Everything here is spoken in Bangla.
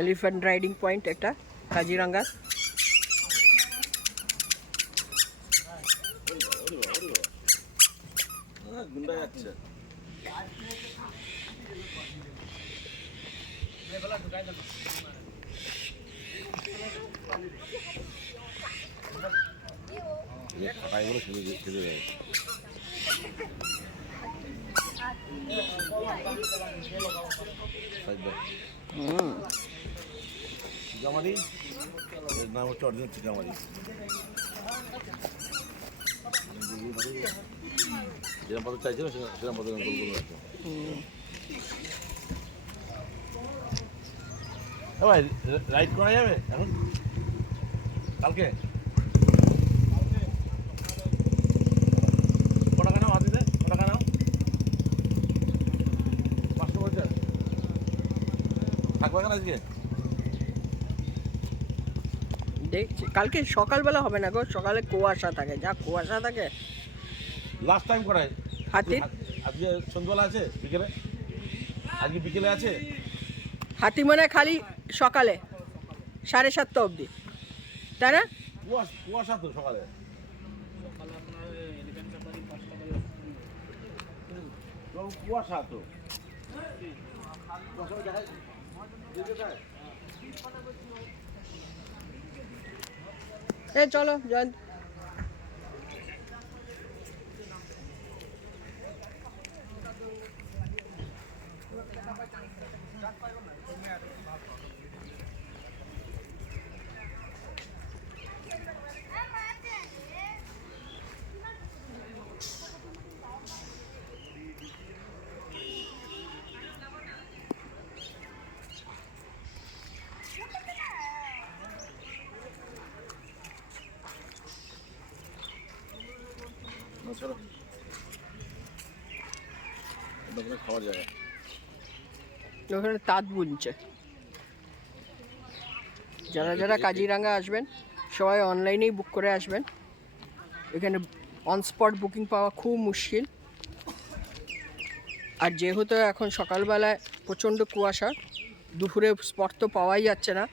এলিফ্যান্ট রাইডিং পয়েন্ট এটা কাজিরাঙ্গা। চিকামারি এর নাম হচ্ছে অরিজিনাল চিকামারি। যেরকম পাতা চাইছিল সেরকম পাতা গোল গোল আছে। ভাই রাইড করা যাবে এখন কালকে? ক টাকা নাও হাতিতে? ক টাকা নাও? 550 থাকবে কেন আজকে? দেখছি কালকে সকালবেলা হবে না গো, সকালে কুয়াশা থাকে, যা কুয়াশা থাকে। লাস্ট টাইম করায় হাতির আজকে সন্ধ্যাবেলা আছে বিকেলে? আজকে বিকেলে আছে হাতি মনে হয় খালি সকালে 7:30 অবধি, তাই না? কুয়াশা তো সকালে। কুয়াশা তো চলো জয়ন্ত। খাওয়ার জায়গা ওখানে তাঁত বুনছে। যারা যারা কাজিরাঙ্গা আসবেন সবাই অনলাইনেই বুক করে আসবেন, এখানে অন স্পট বুকিং পাওয়া খুব মুশকিল। আর যেহেতু এখন সকালবেলায় প্রচণ্ড কুয়াশা, দুপুরে স্পট তো পাওয়াই যাচ্ছে না।